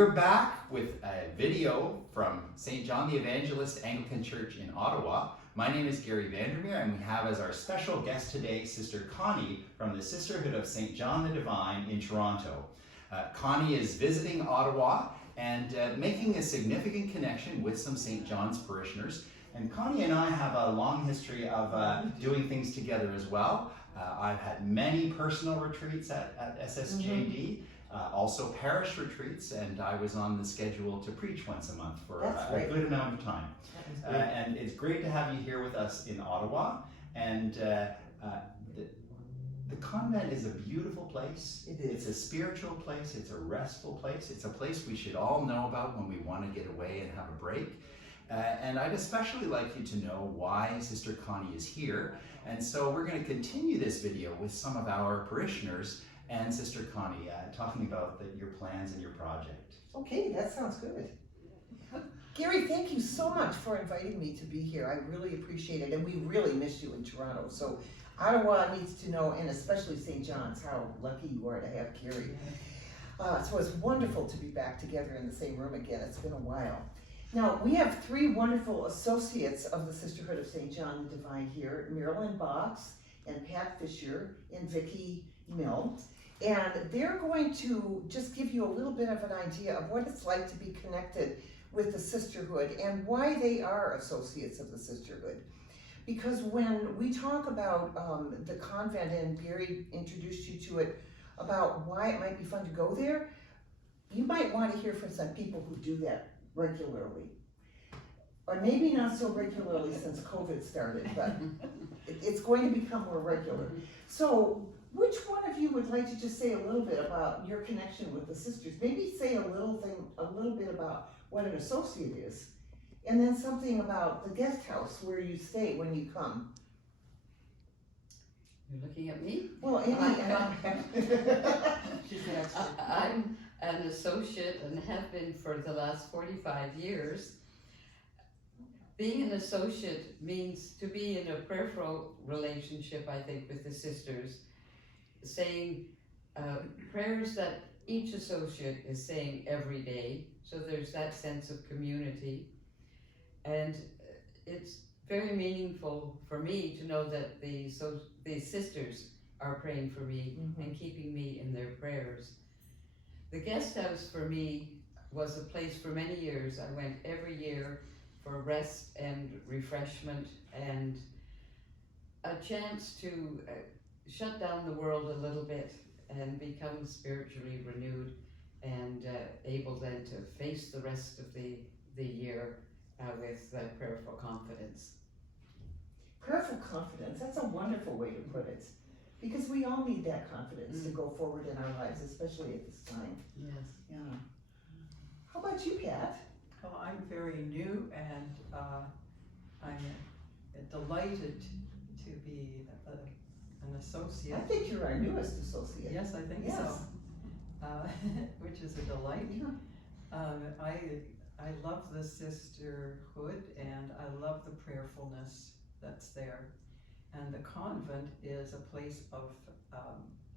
We're back with a video from St. John the Evangelist Anglican Church in Ottawa. My name is Gary Vandermeer, and we have as our special guest today Sister Connie from the Sisterhood of St. John the Divine in Toronto. Connie is visiting Ottawa and making a significant connection with some St. John's parishioners. And Connie and I have a long history of doing things together as well. I've had many personal retreats at SSJD. Also parish retreats, and I was on the schedule to preach once a month for a good amount of time. And it's great to have you here with us in Ottawa. And the convent is a beautiful place. It is. It's a spiritual place. It's a restful place. It's a place we should all know about when we want to get away and have a break. And I'd especially like you to know why Sister Connie is here. And so we're going to continue this video with some of our parishioners and Sister Connie, talking about your plans and your project. Okay, that sounds good. Gary, thank you so much for inviting me to be here. I really appreciate it, and we really miss you in Toronto. So Ottawa needs to know, and especially St. John's, how lucky you are to have Gary. So it's wonderful to be back together in the same room again. It's been a while. Now, we have three wonderful associates of the Sisterhood of St. John the Divine here, Marilyn Box and Pat Fisher and Vicki Milnes. And they're going to just give you a little bit of an idea of what it's like to be connected with the Sisterhood and why they are associates of the Sisterhood. Because when we talk about the convent, and Gary introduced you to it, about why it might be fun to go there, you might want to hear from some people who do that regularly. Or maybe not so regularly since COVID started, but it's going to become more regular. So, which one of you would like to just say a little bit about your connection with the sisters? Maybe say a little bit about what an associate is, and then something about the guest house where you stay when you come. You're looking at me? Well, I'm an associate and have been for the last 45 years. Being an associate means to be in a prayerful relationship, I think, with the sisters, saying prayers that each associate is saying every day. So there's that sense of community. And it's very meaningful for me to know that the sisters are praying for me and keeping me in their prayers. The guest house for me was a place for many years. I went every year for rest and refreshment and a chance to shut down the world a little bit and become spiritually renewed and able then to face the rest of the year with prayerful confidence. Prayerful confidence, that's a wonderful way to put it. Because we all need that confidence to go forward in our lives, especially at this time. Yes. Yeah. How about you, Pat? Well, I'm very new, and I'm delighted to be an associate. I think you're our newest associate. Yes, I think so. Which is a delight. Yeah. I love the sisterhood, and I love the prayerfulness that's there. And the convent is a place of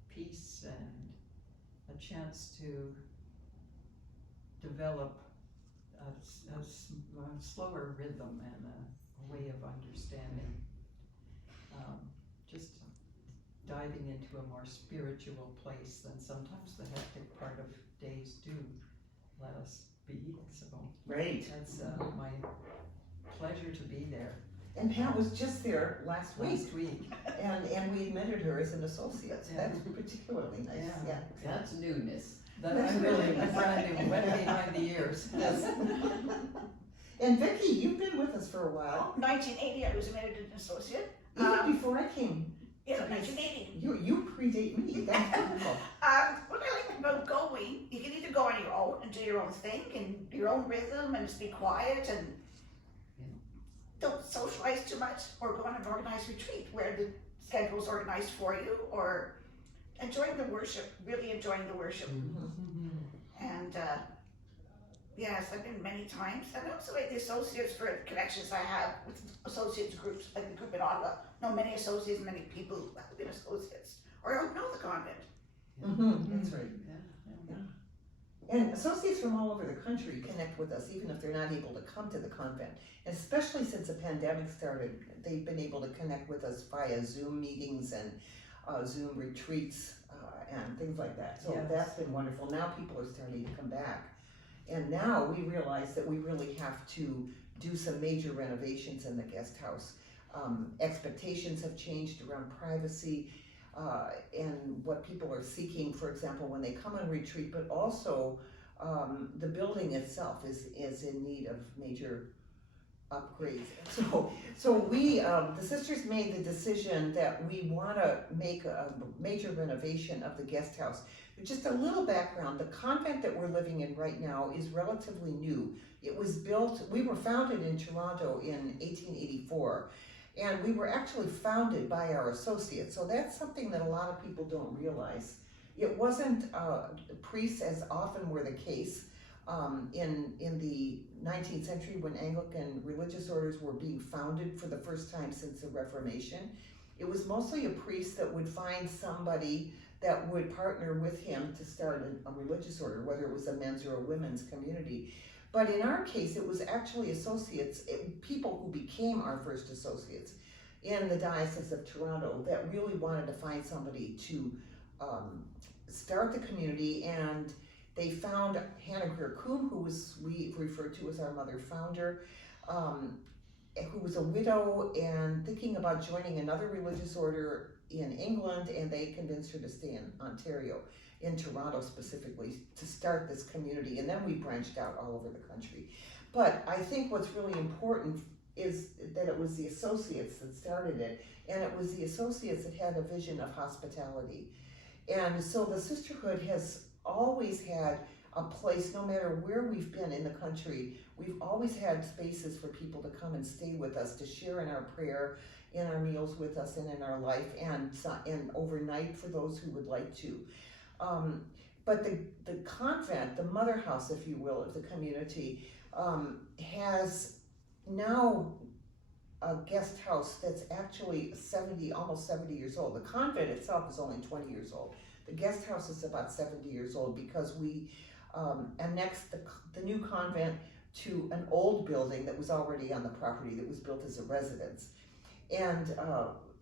peace and a chance to develop a slower rhythm and a way of understanding. Just diving into a more spiritual place than sometimes the hectic part of days do let us be. So Right. that's my pleasure to be there. And Pat was just there last week, Last week. and we admitted her as an associate. Yeah. That's particularly nice. Yeah. That's newness. That I'm really brand new, wet behind the ears. Yes. And Vicki, you've been with us for a while. 1980, I was admitted as an associate. Even before I came. Yeah, 1980. You predate me. That's wonderful. What I like about going, you can either go on your own and do your own thing and your own rhythm and just be quiet and don't socialize too much, or go on an organized retreat where the schedule's organized for you, or enjoying the worship, really enjoying the worship. And yes, I've been many times. And I also like the associates for the connections I have with associates groups, like the group in Ottawa. Know many associates, many people who have been associates, or don't know the convent. That's right. Yeah. And associates from all over the country connect with us, even if they're not able to come to the convent. And especially since the pandemic started, they've been able to connect with us via Zoom meetings and Zoom retreats and things like that. So Yes. that's been wonderful. Now people are starting to come back. And now we realize that we really have to do some major renovations in the guest house. Expectations have changed around privacy and what people are seeking, for example, when they come on retreat, but also the building itself is in need of major upgrades. So we, the sisters made the decision that we want to make a major renovation of the guest house. Just a little background, the convent that we're living in right now is relatively new. It was built, we were founded in Toronto in 1884, and we were actually founded by our associates, so that's something that a lot of people don't realize. It wasn't priests, as often were the case in the 19th century when Anglican religious orders were being founded for the first time since the Reformation. It was mostly a priest that would find somebody that would partner with him to start a religious order, whether it was a men's or a women's community. But in our case, it was actually associates, people who became our first associates in the Diocese of Toronto that really wanted to find somebody to start the community, and they found Hannah Greer-Coombe, who we refer to as our mother founder, who was a widow and thinking about joining another religious order in England, and they convinced her to stay in Ontario, in Toronto specifically, to start this community, and then we branched out all over the country. But I think what's really important is that it was the associates that started it, and it was the associates that had a vision of hospitality. And so the Sisterhood has always had a place, no matter where we've been in the country, we've always had spaces for people to come and stay with us, to share in our prayer, in our meals with us, and in our life, and overnight for those who would like to. But the convent, the mother house, if you will, of the community, has now a guest house that's actually almost 70 years old. The convent itself is only 20 years old. The guest house is about 70 years old because we annexed the new convent to an old building that was already on the property that was built as a residence, and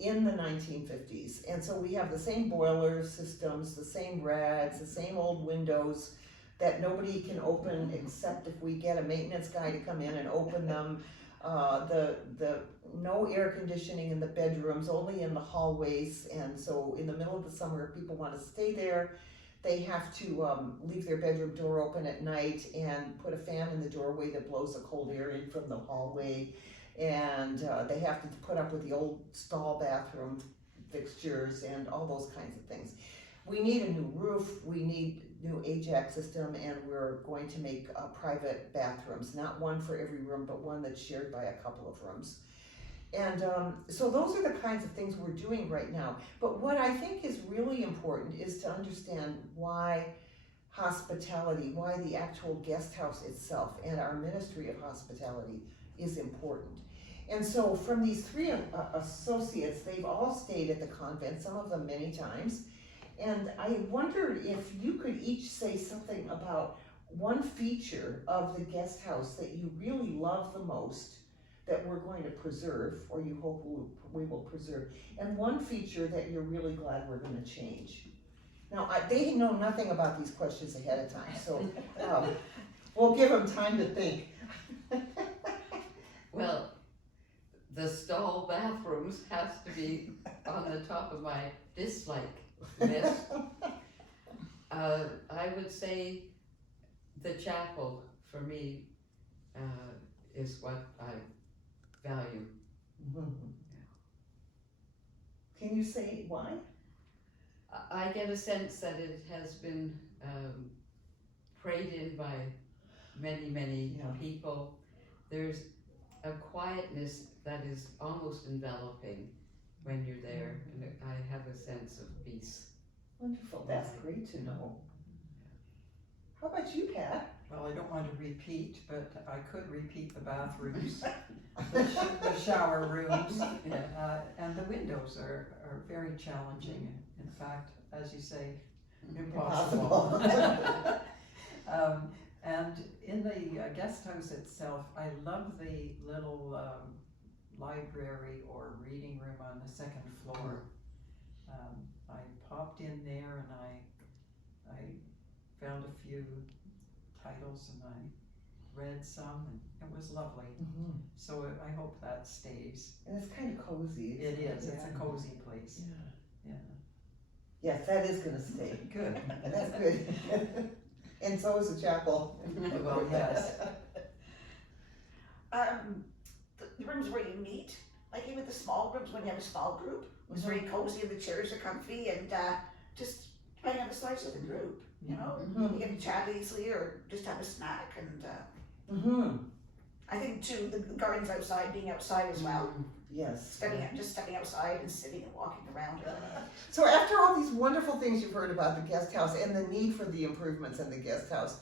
in the 1950s. And so we have the same boiler systems, the same rads, the same old windows that nobody can open except if we get a maintenance guy to come in and open them. The no air conditioning in the bedrooms, only in the hallways, and so in the middle of the summer, if people want to stay there, they have to leave their bedroom door open at night and put a fan in the doorway that blows the cold air in from the hallway, and they have to put up with the old stall bathroom fixtures and all those kinds of things. We need a new roof, we need new HVAC system, and we're going to make private bathrooms, not one for every room, but one that's shared by a couple of rooms. And so those are the kinds of things we're doing right now. But what I think is really important is to understand why hospitality, why the actual guest house itself and our ministry of hospitality is important. And so from these three associates, they've all stayed at the convent, some of them many times. And I wondered if you could each say something about one feature of the guest house that you really love the most, that we're going to preserve, or you hope we will preserve, and one feature that you're really glad we're going to change. Now, they know nothing about these questions ahead of time, so we'll give them time to think. Well, the stall bathrooms has to be on the top of my dislike list. I would say the chapel, for me, is what I value. Can you say why? I get a sense that it has been prayed in by many people. There's a quietness that is almost enveloping when you're there, and I have a sense of peace. Wonderful, that's great to know. How about you, Pat? Well, I don't want to repeat, but I could repeat the bathrooms, the shower rooms, and the windows are very challenging. In fact, as you say, impossible. And in the guest house itself, I love the little library or reading room on the second floor. I popped in there and I found a few titles and I read some and it was lovely. Mhm. So I hope that stays. And it's kind of cozy. It is, it's Yeah. a cozy place. Yeah. Yeah. Yes, that is gonna stay. Good. That's good. And so is the chapel. Well, yes. The rooms where you meet, like even the small rooms when you have a small group, was very cozy and the chairs are comfy and just depending on the size of the group, you know, Mhm. you can chat easily or just have a snack and Mm-hmm. I think too the gardens outside, being outside as well, Yes. just stepping outside and sitting and walking around. So after all these wonderful things you've heard about the guest house and the need for the improvements in the guest house,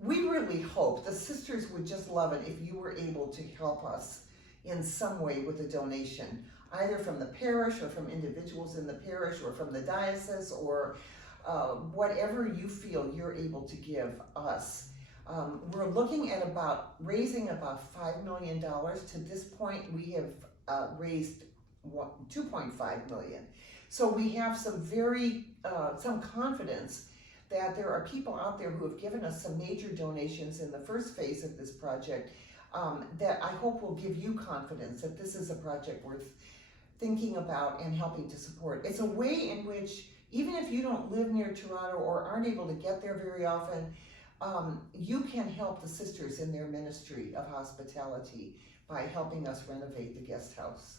we really hope the sisters would just love it if you were able to help us in some way with a donation, either from the parish or from individuals in the parish or from the diocese or whatever you feel you're able to give us. We're looking at raising about $5 million. To this point, we have raised 2.5 million. So we have some some confidence that there are people out there who have given us some major donations in the first phase of this project that I hope will give you confidence that this is a project worth thinking about and helping to support. It's a way in which, even if you don't live near Toronto or aren't able to get there very often, you can help the sisters in their ministry of hospitality by helping us renovate the guest house.